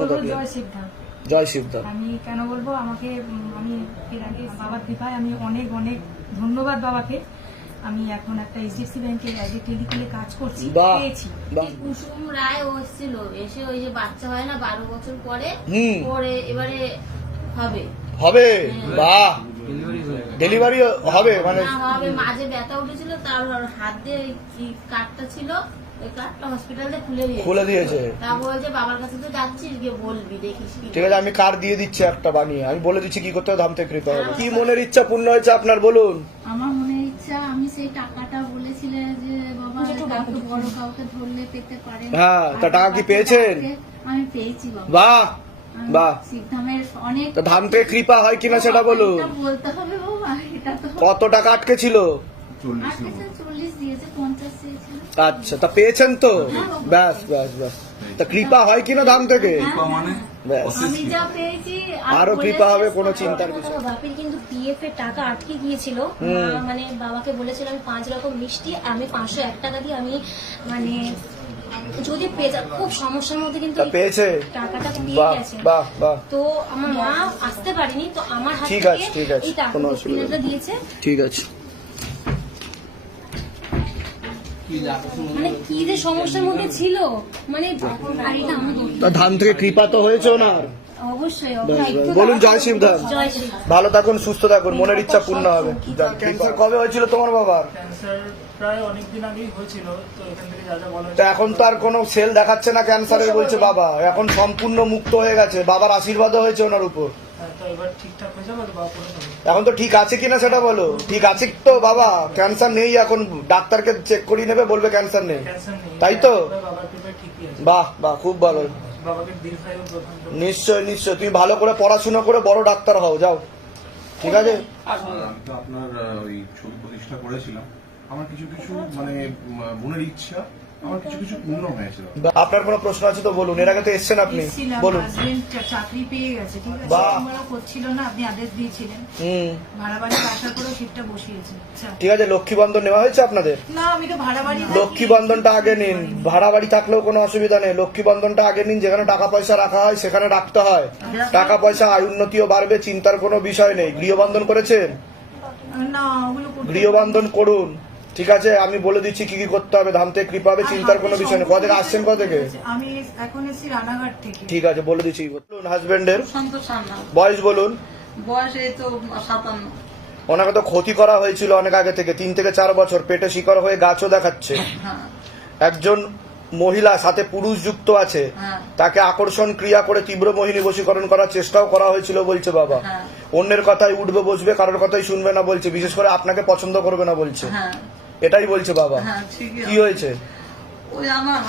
বলব জয় শিবধাম জয় আমি কেন বলব? আমাকে আমি এর আগে বাবার কৃপায় আমি অনেক অনেক ধন্যবাদ বাবাকে। আমি এখন একটা এইচডিএফসি ব্যাংকের অ্যাজ এ টেলিকলে কাজ করছি পেয়েছি। কুসুম রায় ও এসেছিল। এসে ওই যে বাচ্চা হয় না বারো বছর পরে পরে এবারে হবে। হবে? বাহ। ডেলিভারি হবে মানে না হবে মাঝে ব্যথা উঠেছিল তার হাত দিয়ে কি কার্ডটা ছিল খুলে দিয়েছে। ঠিক আছে আমি কার দিয়ে দিচ্ছি একটা বানিয়ে। আমি বলে দিচ্ছি কি করতে হবে? ধাম থেকে কৃপা হবে। কি মনের ইচ্ছা পূর্ণ হয়েছে আপনার বলুন? আমার মনে ইচ্ছা আমি সেই টাকাটা বলেছিলে যে বাবা। বড় কাউকে ধরলে পেতে পারে হ্যাঁ, তা টাকা কি পেয়েছেন? আমি পেয়েছি বাবা। বাহ! বাহ! অনেক ধাম থেকে কৃপা হয় কিনা সেটা বলুন। বলতে হবে বাবা এটা তো কত টাকা আটকে ছিল আচ্ছা তা পেয়েছেন তো? ব্যাস ব্যাস ব্যাস। তা কৃপা হয় কিনা ধাম থেকে? মানে? আর কৃপা হবে কোনো চিন্তার বিষয়। বাপির কিন্তু পিএফ এর টাকা আটকে গিয়েছিল। মানে বাবাকে বলেছিল আমি পাঁচ রকম মিষ্টি আমি পাঁচশো এক টাকা দিয়ে আমি মানে যদি খুব সমস্যার মধ্যে কিন্তু পেয়েছে? টাকাটা বাহ গেছে বাহ বাহ। তো আমার মা আসতে পারিনি তো আমার হাত ঠিক আছে, ঠিক আছে, এই টাকা কোনো অসুবিধা দিয়েছে। ঠিক আছে। মানে কি যে সমস্যার মধ্যে ছিল? মানে গাড়িটা আমার তা ধাম থেকে কৃপা তো হয়েছে ওনার। অবশ্যই। বলুন জয় শিবধাম জয় শ্রী ভালো থাকুন সুস্থ থাকুন মনের ইচ্ছা পূর্ণ হবে। ক্যান্সার কবে হয়েছিল তোমার বাবার? ক্যান্সার প্রায় অনেকদিন আগেই হয়েছিল তো এখান থেকে যা যা বলা তো এখন তো আর কোনো সেল দেখাচ্ছে না ক্যান্সারের বলছে বাবা। এখন সম্পূর্ণ মুক্ত হয়ে গেছে। বাবার আশীর্বাদও হয়েছে ওনার উপর। এখন তো ঠিক আছে কিনা সেটা বলো? ঠিক আছে তো বাবা ক্যান্সার নেই এখন ডাক্তারকে চেক করিয়ে নেবে বলবে ক্যান্সার নেই। তাই তো? বাহ বাহ খুব ভালো। নিশ্চয় নিশ্চয়। তুমি ভালো করে পড়াশোনা করে বড় ডাক্তার হও যাও। ঠিক আছে? আমি তো আপনার ওই ছবি প্রতিষ্ঠা করেছিলাম। আমার কিছু কিছু মানে মনের ইচ্ছা। আমার কিছু কিছু পূর্ণ হয়েছিল আপনার কোনো প্রশ্ন আছে তো বলুন এর আগে তো এসছেন আপনি। বলুন। চাকরি পেয়ে গেছে ঠিক আছে? বাহ। করছিল না আপনি আদেশ দিয়েছিলেন। হুম। ভাড়া বাড়িতে আসার পরেও সিটটা বসিয়েছে। আচ্ছা। ঠিক আছে লক্ষ্মী বন্ধন নেওয়া হয়েছে আপনাদের? না আমি তো ভাড়া বাড়ি লক্ষ্মী বন্ধনটা আগে নিন। ভাড়া বাড়ি থাকলেও কোনো অসুবিধা নেই। লক্ষ্মী বন্ধনটা আগে নিন যেখানে টাকা পয়সা রাখা হয় সেখানে রাখতে হয়। টাকা পয়সা আয় উন্নতিও বাড়বে চিন্তার কোনো বিষয় নেই। গৃহবন্ধন করেছেন? না ওগুলো করতে গৃহবন্ধন করুন। ঠিক আছে আমি বলে দিচ্ছি কি কি করতে হবে ধাম থেকে কৃপা হবে চিন্তার কোনো বিষয় নেই। থেকে আসছেন কত থেকে আমি এখন এসেছি রানাঘাট থেকে। ঠিক আছে বলে দিচ্ছি বলুন হাজবেন্ডের। বয়স বলুন। বয়স এই তো সাতান্ন। ওনাকে তো ক্ষতি করা হয়েছিল অনেক আগে থেকে তিন থেকে চার বছর। পেটে শিকড় হয়ে গাছও দেখাচ্ছে। হ্যাঁ। একজন মহিলা সাথে পুরুষ যুক্ত আছে। হ্যাঁ। তাকে আকর্ষণ ক্রিয়া করে তীব্র মোহিনী বশীকরণ করার চেষ্টাও করা হয়েছিল বলছে বাবা। হ্যাঁ। অন্যের কথাই উঠবে বসবে কারোর কথাই শুনবে না বলছে। বিশেষ করে আপনাকে পছন্দ করবে না বলছে। হ্যাঁ। এটাই বলছে বাবা। হ্যাঁ কি হয়েছে? ওই আমার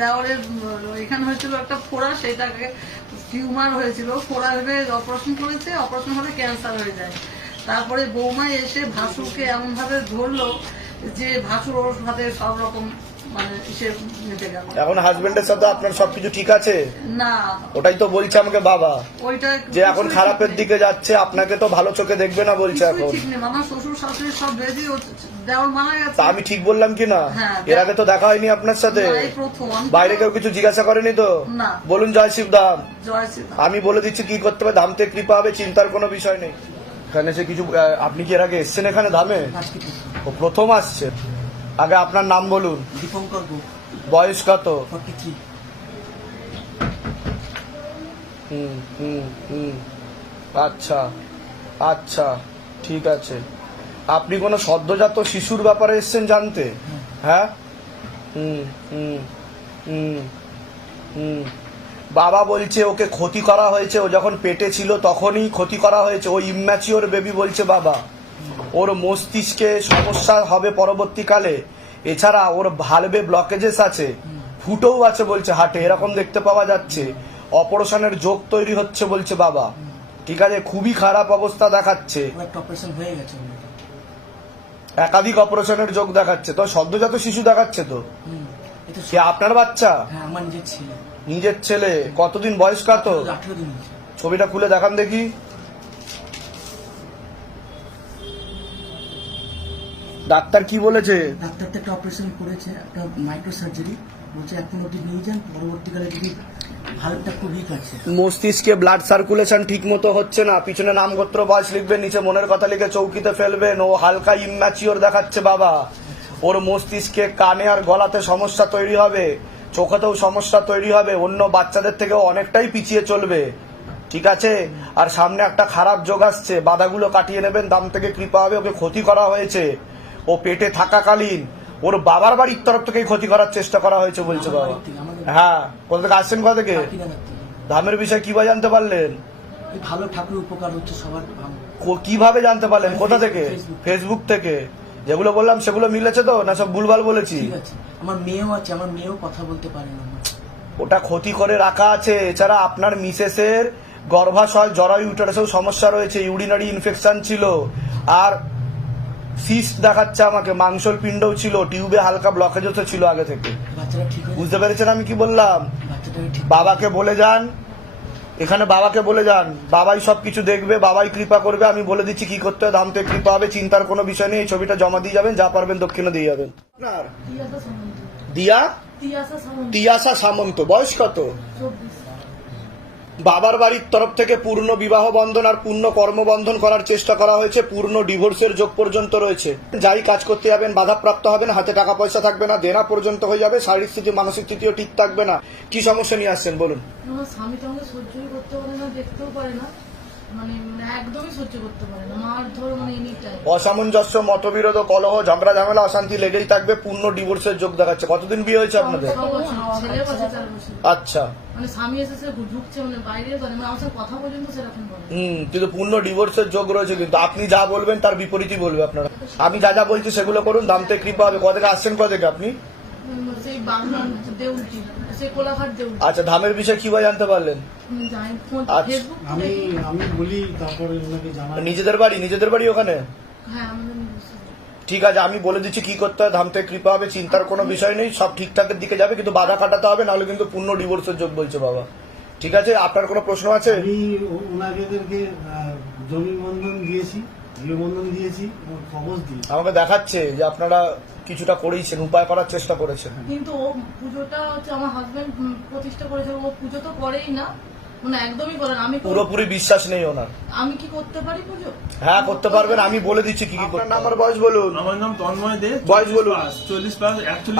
দেওরের এখানে হয়েছিল একটা ফোড়া সেটাকে টিউমার হয়েছিল। ফোড়া ভেবে অপারেশন করেছে অপারেশন হলে ক্যান্সার হয়ে যায়। তারপরে বৌমা এসে ভাসুরকে এমন ভাবে ধরলো যে ভাসুর ওর সাথে সব রকম এখন হাজবেন্ডের সাথে আপনার সবকিছু ঠিক আছে? না। ওটাই তো বলছে আমাকে বাবা। যে এখন খারাপের দিকে যাচ্ছে আপনাকে তো ভালো চোখে দেখবে না বলছে এখন। তা আমি ঠিক বললাম কি না? হ্যাঁ, এর আগে তো দেখা হয়নি আপনার সাথে? বাইরে কেউ কিছু জিজ্ঞাসা করেনি তো? বলুন জয় জয় শ্রীরাম আমি বলে দিচ্ছি কি করতে হবে ধামতে কৃপা হবে চিন্তার কোনো বিষয় নেই। এখানে সে কিছু আপনি কি এর আগে এসছেন এখানে ধামে? ও প্রথম আসছে আগে আপনার নাম বলুন। দীপঙ্কর গো বয়স কত? ফর্টি থ্রি হুম হুম হুম। আচ্ছা আচ্ছা ঠিক আছে। আপনি কোনো সদ্যজাত শিশুর ব্যাপারে এসছেন জানতে? হ্যাঁ। হুম হুম হুম হুম। বাবা বলছে ওকে ক্ষতি করা হয়েছে। ও যখন পেটে ছিল তখনই ক্ষতি করা হয়েছে। ও ইম্যাচিওর বেবি বলছে বাবা। ওর মস্তিষ্কে সমস্যা হবে পরবর্তীকালে। এছাড়া ওর ভালবে ব্লকেজেস আছে। ফুটোও আছে বলছে হাটে এরকম দেখতে পাওয়া যাচ্ছে। অপারেশনের যোগ তৈরি হচ্ছে বলছে বাবা। ঠিক আছে খুবই খারাপ অবস্থা দেখাচ্ছে। একাধিক অপারেশনের যোগ দেখাচ্ছে। তো সদ্যজাত শিশু দেখাচ্ছে তো? কে আপনার বাচ্চা? হ্যাঁ নিজের ছেলে। কতদিন বয়স কত ছবিটা খুলে দেখান দেখি। ডাক্তার কি বলেছে? ডাক্তার তো একটা অপারেশন করেছে একটা মাইক্রো সার্জারি বলছে এখন অব্দি নিয়ে যান পরবর্তীকালে যদি খুব উইক আছে। মস্তিষ্কে ব্লাড সার্কুলেশন ঠিক মতো হচ্ছে না পিছনে নামগোত্র বয়স লিখবেন নিচে মনের কথা লিখে চৌকিতে ফেলবেন ও হালকা ইম্যাচিওর দেখাচ্ছে বাবা। ওর মস্তিষ্কে কানে আর গলাতে সমস্যা তৈরি হবে চোখেতেও সমস্যা তৈরি হবে অন্য বাচ্চাদের থেকেও অনেকটাই পিছিয়ে চলবে। ঠিক আছে? আর সামনে একটা খারাপ যোগ আসছে বাধাগুলো কাটিয়ে নেবেন দাম থেকে কৃপা হবে ওকে ক্ষতি করা হয়েছে। ও পেটে থাকাকালীন ওর বাবার বাড়ির তরফ থেকেই ক্ষতি করার চেষ্টা করা হয়েছে বলছে বাবা। হ্যাঁ কোথা থেকে আসছেন কোথা থেকে? ধামের বিষয়ে কীভাবে জানতে পারলেন? ভালো ঠাকুর উপকার হচ্ছে সবার কীভাবে জানতে পারলেন? কোথা থেকে? ফেসবুক। ফেসবুক থেকে। যেগুলো বললাম সেগুলো মিলেছে তো? না সব ভুলভাল বলেছি? আমার মেয়েও আছে আমার মেয়েও কথা বলতে পারে না। ওটা ক্ষতি করে রাখা আছে। এছাড়া আপনার মিসেসের গর্ভাশয় জরায়ু ইউটারাসেও সমস্যা রয়েছে। ইউরিনারি ইনফেকশন ছিল। আর সিস্ট দেখাচ্ছে আমাকে মাংসল পিণ্ডও ছিল টিউবে হালকা ব্লকেজও ছিল আগে থেকে। বুঝতে পেরেছেন আমি কি বললাম? বাবাকে বলে যান। এখানে বাবাকে বলে যান। বাবাই সবকিছু দেখবে বাবাই কৃপা করবে আমি বলে দিচ্ছি কি করতে হবে দামতে কৃপা হবে চিন্তার কোনো বিষয় নেই এই ছবিটা জমা দিয়ে যাবেন যা পারবেন দক্ষিণে দিয়ে যাবেন। দিয়া? তিয়াসা সামন্ত। বয়স কত? বাবার বাড়ির তরফ থেকে পূর্ণ বিবাহ বন্ধন আর পূর্ণ কর্মবন্ধন করার চেষ্টা করা হয়েছে। পূর্ণ ডিভোর্সের যোগ পর্যন্ত রয়েছে। যাই কাজ করতে যাবেন, বাধাপ্রাপ্ত হবেন, হাতে টাকা পয়সা থাকবে না, দেনা পর্যন্ত হয়ে যাবে, শারীরিক স্থিতি, মানসিক স্থিতিও ঠিক থাকবে না। কি সমস্যা নিয়ে আসছেন, বলুন? স্বামী সহ্যই করতে পারে না, দেখতেও পারে না। মানে মানে একদমই সহ্য করতে পারে না। মার মানে এনি টাইম অসামঞ্জস্য মতবিরোধ কলহ ঝগড়া ঝামেলা অশান্তি লেগেই থাকবে পূর্ণ ডিভোর্সের যোগ দেখাচ্ছে। কতদিন বিয়ে হয়েছে আপনাদের? চার আচ্ছা। মানে স্বামী এসে সে ঢুকছে মানে বাইরে মানে আমার সাথে কথা পর্যন্ত সেরকম বলে। হুম কিন্তু পূর্ণ ডিভোর্সের যোগ রয়েছে কিন্তু। আপনি যা বলবেন তার বিপরীতই বলবে আপনারা। আমি যা যা বলছি সেগুলো করুন দামতে কৃপা হবে। কত থেকে আসছেন কত থেকে আপনি? সেই বাংলা দেউলটি সেই কোলাঘাট দেউলটি আচ্ছা ধামের বিষয়ে কীভাবে জানতে পারলেন? আমি আচ্ছা। আমি আমি বলি তারপরে ওনাকে জানাই। নিজেদের বাড়ি নিজেদের বাড়ি ওখানে? হ্যাঁ আমাদের নিজস্ব। ঠিক আছে আমি বলে দিচ্ছি কি করতে হয় ধামতে কৃপা হবে চিন্তার কোনো বিষয় নেই সব ঠিকঠাকের দিকে যাবে কিন্তু বাধা কাটাতে হবে নাহলে কিন্তু পূর্ণ ডিভোর্সের যোগ বলছে বাবা। ঠিক আছে আপনার কোনো প্রশ্ন আছে? আমি ও- ওনাদেরকে আহ, জমি বন্ধন দিয়েছি। দিয়েছি এবং কবচ দিয়েছি। আমাকে দেখাচ্ছে যে আপনারা কিছুটা করেইছেন উপায় করার চেষ্টা করেছেন। কিন্তু ও পুজোটা হচ্ছে আমার হাজবেন্ড প্রতিষ্ঠা করেছে ও পুজো তো করেই না। মানে একদমই করে আমি পুরোপুরি বিশ্বাস নেই ওনার। আমি কি করতে পারি পুজো? হ্যাঁ করতে পারবেন আমি বলে দিচ্ছি কি কি করতে আমার বয়স বলুন। আমার নাম তন্ময় দে বয়স বলুন। চল্লিশ প্লাস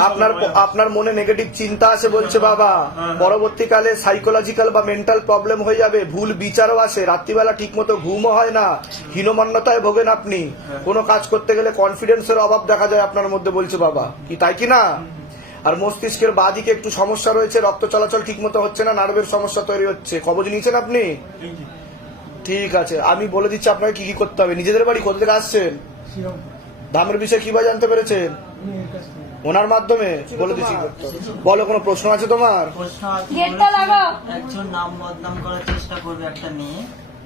আপনার আপনার মনে নেগেটিভ চিন্তা আছে বলছে বাবা। হ্যাঁ। পরবর্তীকালে সাইকোলজিক্যাল বা মেন্টাল প্রবলেম হয়ে যাবে ভুল বিচারও আসে। রাত্রিবেলা ঠিক মতো ঘুমও হয় না হীনমান্যতায় ভোগেন আপনি। কোনো কাজ করতে গেলে কনফিডেন্সের অভাব দেখা যায় আপনার মধ্যে বলছে বাবা। কি তাই কি না? আর মস্তিষ্কের বাদিকে একটু সমস্যা রয়েছে রক্ত চলাচল ঠিক মতো হচ্ছে না নার্ভের সমস্যা তৈরি হচ্ছে। কবজ নিয়েছেন আপনি? ঠিক আছে। আমি বলে দিচ্ছি আপনাকে কি কি করতে হবে। নিজেদের বাড়ি কোথা থেকে আসছেন? দামের বিষয়ে কীভাবে জানতে পেরেছেন? ওনার মাধ্যমে বলে দিচ্ছি। বলো কোনো প্রশ্ন আছে তোমার? প্রশ্ন আছে গেটটা লাগাও। একজন নাম বদনাম করার চেষ্টা করবে একটা মেয়ে।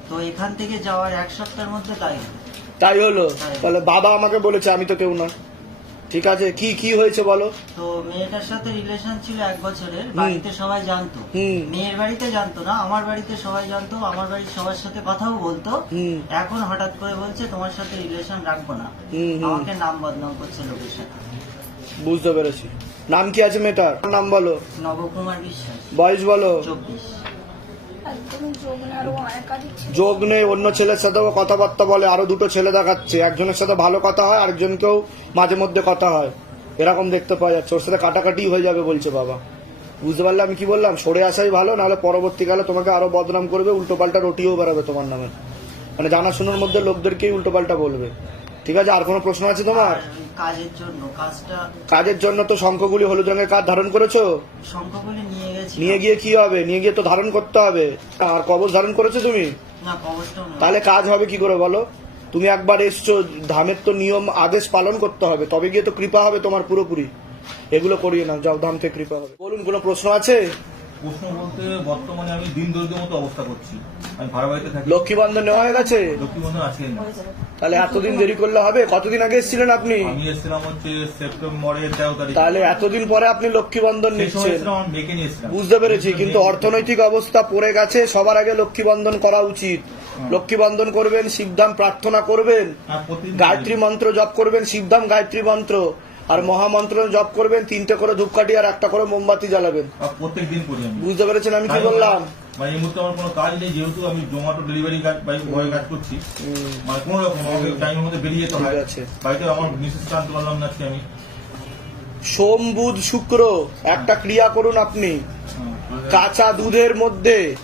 তো এখান থেকে যাওয়ার এক সপ্তাহের মধ্যে তাই তাই হলো? তাহলে বাবা আমাকে বলেছে আমি তো কেউ না ঠিক আছে কি কি হয়েছে বলো? তো মেয়েটার সাথে রিলেশন ছিল এক বছরের বাড়িতে সবাই জানতো। মেয়ের বাড়িতে জানতো না আমার বাড়িতে সবাই জানতো আমার বাড়ির সবার সাথে কথাও বলতো। এখন হঠাৎ করে বলছে তোমার সাথে রিলেশন রাখব না। আমাকে নাম বদনাম করছে লোকের সাথে। বুঝতে পেরেছি। নাম কি আছে মেয়েটার? নাম বলো। নবকুমার বিশ্বাস। বয়স বলো। চব্বিশ। যোগ নেই অন্য ছেলের সাথেও কথাবার্তা বলে আরও দুটো ছেলে দেখাচ্ছে। একজনের সাথে ভালো কথা হয় আরেকজনকেও মাঝে মধ্যে কথা হয়। এরকম দেখতে পাওয়া যাচ্ছে। ওর সাথে কাটাকাটি হয়ে যাবে বলছে বাবা। বুঝতে পারলে আমি কি বললাম? সরে আসাই ভালো নাহলে পরবর্তীকালে তোমাকে আরও বদনাম করবে উল্টো পাল্টা রটিও বেরাবে তোমার নামে। মানে জানাশোনার মধ্যে লোকদেরকেই উল্টো পাল্টা বলবে। ঠিক আছে আর কোনো প্রশ্ন আছে তোমার? কাজের জন্য কাজটা কাজের জন্য তো শঙ্খগুলি হলুদ রঙের কাজ ধারণ করেছ? শঙ্করগুলি নিয়ে নিয়ে গিয়ে কি হবে? নিয়ে গিয়ে তো ধারণ করতে হবে। আর কবচ ধারণ করেছ তুমি? না কবরটাও না। তাহলে কাজ হবে কি করে বলো? তুমি একবার এসছো ধামের তো নিয়ম আদেশ পালন করতে হবে। তবে গিয়ে তো কৃপা হবে তোমার পুরোপুরি। এগুলো করিয়ে না যাও ধাম থেকে কৃপা হবে। বলুন কোনো প্রশ্ন আছে? প্রশ্ন বলতে বর্তমানে আমি দিন দরিদ্র মতো অবস্থা করছি। আমি ভাড়া বাড়িতে থাকি। লক্ষ্মী বন্ধন নেওয়া হয়ে গেছে? লক্ষ্মী বন্ধন তাহলে এতদিন দেরি করলে হবে? কতদিন আগে এসেছিলেন আপনি? আমি এসেছিলাম হচ্ছে সেপ্টেম্বরের তেরো তারিখ। তাহলে এতদিন পরে আপনি লক্ষ্মী বন্ধন নিচ্ছেন। বুঝতে পেরেছি কিন্তু অর্থনৈতিক অবস্থা পড়ে গেছে সবার আগে লক্ষ্মী বন্ধন করা উচিত। লক্ষ্মী বন্ধন করবেন শিবধাম প্রার্থনা করবেন। হ্যাঁ, গায়ত্রী মন্ত্র জপ করবেন শিবধাম গায়ত্রী মন্ত্র। আর মহামন্ত্র জপ করবেন তিনটে করে ধূপকাঠি আর একটা করে মোমবাতি জ্বালাবেন। আর প্রত্যেক দিন করি আমি। বুঝতে পেরেছেন আমি কি বললাম? মানে এই মুহূর্তে আমার কোনো কাজ নেই যেহেতু আমি জোম্যাটো ডেলিভারি কাজ কাজ করছি। মানে কোনো রকম আমাকে টাইমের মধ্যে বেরিয়ে যেতে হয়। বাড়িতে আমার মিসেস টানতে পারলাম না আমি। সোম বুধ শুক্র একটা ক্রিয়া করুন আপনি। কাঁচা দুধের মধ্যে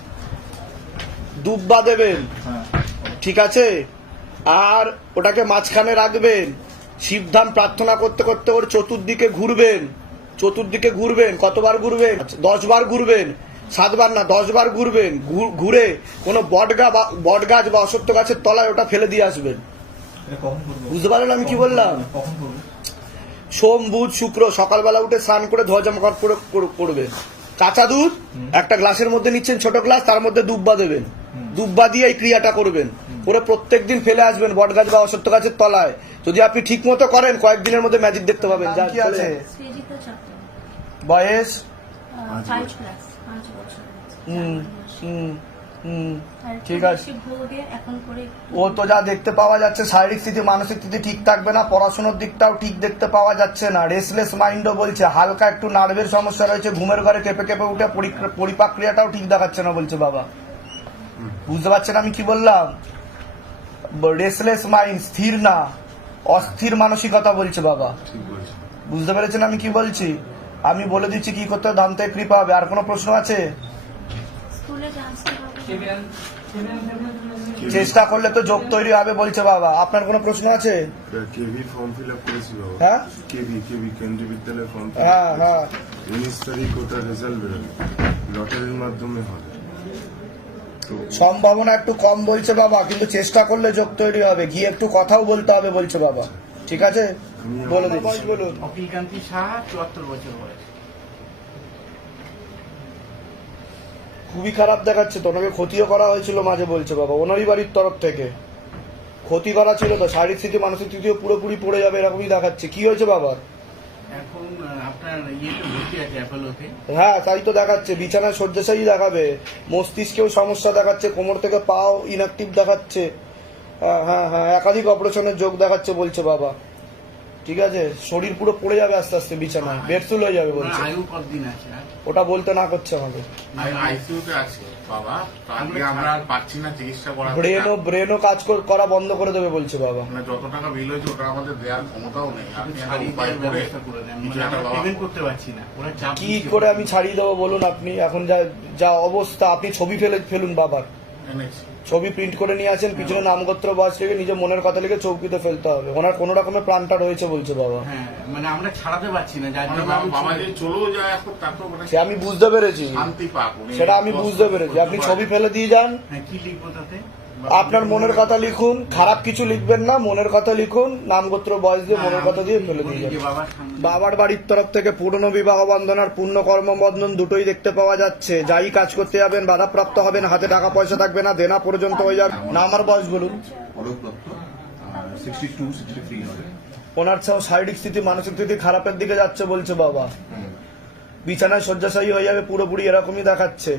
দুব্বা দেবেন। হ্যাঁ। ঠিক আছে? আর ওটাকে মাঝখানে রাখবেন। শিবধাম প্রার্থনা করতে করতে ওর চতুর্দিকে ঘুরবেন চতুর্দিকে ঘুরবেন কতবার ঘুরবেন? দশ বার ঘুরবেন সাতবার না দশ বার ঘুরবেন ঘুরে কোনো বটগা বা বট গাছ বা অসত্য গাছের তলায় ওটা ফেলে দিয়ে আসবেন। বুঝতে পারলেন আমি কি বললাম? সোম বুধ শুক্র সকালবেলা উঠে স্নান করে ধোয়া জামা কাপড় কর- করবেন কাঁচা দুধ একটা গ্লাসের মধ্যে নিচ্ছেন ছোট গ্লাস তার মধ্যে দুব্বা দেবেন। দুব্বা দিয়ে এই ক্রিয়াটা করবেন। করে প্রত্যেক দিন ফেলে আসবেন বট গাছ বা অসত্য গাছের তলায়। যদি আপনি ঠিক মতো করেন কয়েকদিনের মধ্যে ম্যাজিক দেখতে পাবেন। যা কি আছে? বয়স? হুম হুম হুম ঠিক আছে। ও তো যা দেখতে পাওয়া যাচ্ছে শারীরিক স্থিতি মানসিক স্থিতি ঠিক থাকবে না পড়াশোনার দিকটাও ঠিক দেখতে পাওয়া যাচ্ছে না। রেসলেস মাইন্ডও বলছে হালকা একটু নার্ভের সমস্যা রয়েছে ঘুমের ঘরে কেঁপে কেঁপে উঠে পরিপাক্রিয়াটাও ঠিক দেখাচ্ছে না বলছে বাবা। বুঝতে পারছেন আমি কি বললাম? রেসলেস মাইন্ড স্থির না। অস্থির মানসিকতা বলছে বাবা। বুঝতে পেরেছেন আমি কি বলছি? আমি বলে দিচ্ছি কি করতে হবে, দান্তে কৃপা হবে। আর কোনো প্রশ্ন আছে? চেষ্টা করলে তো যোগ তৈরি হবে বলছে বাবা। আপনার কোনো প্রশ্ন আছে? কেভি ফর্ম ফিল আপ করেছি বাবা। হ্যাঁ? কেভি কেভি কেন্দ্রীয় বিদ্যালয়ে ফর্ম হ্যাঁ হ্যাঁ। উনিশ তারিখ ওটার রেজাল্ট বেরোবে। লটারির মাধ্যমে হবে। সম্ভাবনা একটু কম বলছে বাবা কিন্তু চেষ্টা করলে যোগ তৈরি হবে। গিয়ে একটু কথাও বলতে হবে বলছে বাবা। ঠিক আছে? বলে বলুন। অকিলকান্তি সাহা চুয়াত্তর বছর বয়স। খুবই খারাপ দেখাচ্ছে তো ওনাকে ক্ষতিও করা হয়েছিল মাঝে বলছে বাবা ওনারই বাড়ির তরফ থেকে। ক্ষতি করা ছিল তো শারীরিক স্থিতি মানসিক স্থিতিও পুরোপুরি পড়ে যাবে এরকমই দেখাচ্ছে। কি হয়েছে বাবা এখন আপনার ইয়েতে ভর্তি আছে অ্যাপোলোতে। হ্যাঁ তাই তো দেখাচ্ছে। বিছানায় শয্যাশায়ী দেখাবে। মস্তিষ্কেও সমস্যা দেখাচ্ছে, কোমর থেকে পাও ইনঅ্যাক্টিভ দেখাচ্ছে। হ্যাঁ হ্যাঁ একাধিক অপারেশনের যোগ দেখাচ্ছে বলছে বাবা। ঠিক আছে? শরীর পুরো পড়ে যাবে আস্তে আস্তে বিছানায়। বেডসুল হয়ে যাবে বলছে। আয়ু কতদিন আছে? ওটা বলতে না করছে আমাকে। আইসিইউতে আছে বাবা। আজকে আমরা আর পাচ্ছি না চিকিৎসা করার ব্রেনও ব্রেনও কাজ করা বন্ধ করে দেবে বলছে বাবা। মানে যত টাকা বিল হয়েছে ওটা আমাদের দেওয়ার ক্ষমতাও নেই। আপনি ছাড়িয়ে দেওয়ার ব্যবস্থা করে দেন। কিছু মানে একটা আমরা বাবা। পেমেন্ট করতে পারছি না। ওরা চাপ কি করে আমি ছাড়িয়ে দেবো বলুন আপনি? এখন যা যা অবস্থা আপনি ছবি ফেলে ফেলুন বাবার। ছবি প্রিন্ট করে নিয়ে আসেন পিছনে নামগোত্র বাস থেকে নিজের মনের কথা লিখে চৌকিতে ফেলতে হবে। ওনার কোন রকমের প্রাণটা রয়েছে বলছে বাবা। হ্যাঁ মানে আমরা ছাড়াতে পারছি না যার মানে জন্য চলেও যায় এখন তার তো মানে সে আমি বুঝতে পেরেছি। শান্তি পাক সেটা আমি বুঝতে পেরেছি। আপনি ছবি ফেলে দিয়ে যান। হ্যাঁ কি লিখব তাতে? আপনার মনের কথা লিখুন, খারাপ কিছু লিখবেন না, মনের কথা লিখুন নামগোত্র বয়স দিয়ে মনের কথা দিয়ে ফেলে দিয়ে বাবার বাড়ির তরফ থেকে পুরনো বিবাহ বন্ধন আর পূর্ণ কর্মবন্ধন দুটোই দেখতে পাওয়া যাচ্ছে। যাই কাজ করতে যাবেন, বাধাপ্রাপ্ত হবেন, হাতে টাকা পয়সা থাকবে না, দেনা পর্যন্ত হয়ে যাবে। না, আমার বয়স বলুন। ওনার ছাও শারীরিক স্থিতি, মানসিক স্থিতি খারাপের দিকে যাচ্ছে বলছে বাবা। বিছানায় শয্যাশায়ী হয়ে যাবে, পুরোপুরি এরকমই দেখাচ্ছে।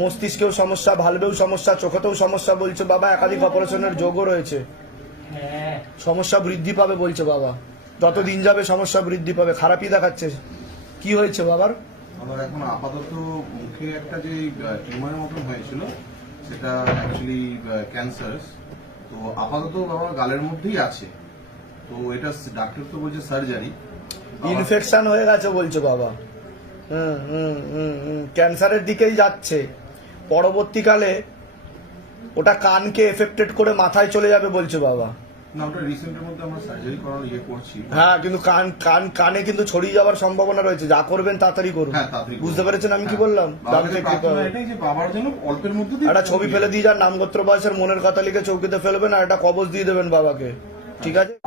মস্তিষ্কেও সমস্যা ভালবেও সমস্যা চোখেতেও সমস্যা বলছে বাবা একাধিক অপারেশনের যোগও রয়েছে। সমস্যা বৃদ্ধি পাবে বলছে বাবা। যত দিন যাবে সমস্যা বৃদ্ধি পাবে। খারাপই দেখাচ্ছে। কি হয়েছে বাবার? আমার এখন আপাতত মুখে একটা যে টিউমারের মতন হয়েছিল সেটা অ্যাকচুয়ালি ক্যান্সার তো আপাতত বাবা গালের মধ্যেই আছে। তো এটা ডাক্তার তো বলছে সার্জারি ইনফেকশন হয়ে গেছে বলছে বাবা। ক্যান্সারের দিকেই যাচ্ছে। পরবর্তীকালে ওটা কানকে এফেক্টেড করে মাথায় চলে যাবে বলছে বাবা। ইয়ে হ্যাঁ কিন্তু কান কান কানে কিন্তু ছড়িয়ে যাওয়ার সম্ভাবনা রয়েছে। যা করবেন তাড়াতাড়ি করুন। হ্যাঁ। বুঝতে পেরেছেন আমি কি বললাম? বাবার জানতে কাছে কি প্রার্থনা হবে? এটাই যে বাবার জন্য অল্পের মধ্যে দিয়ে একটা ছবি ফেলে দিয়ে যান নামগোত্র বয়সের মনের কথা লিখে চৌকিতে ফেলবেন আর একটা কবজ দিয়ে দেবেন বাবাকে। ঠিক আছে?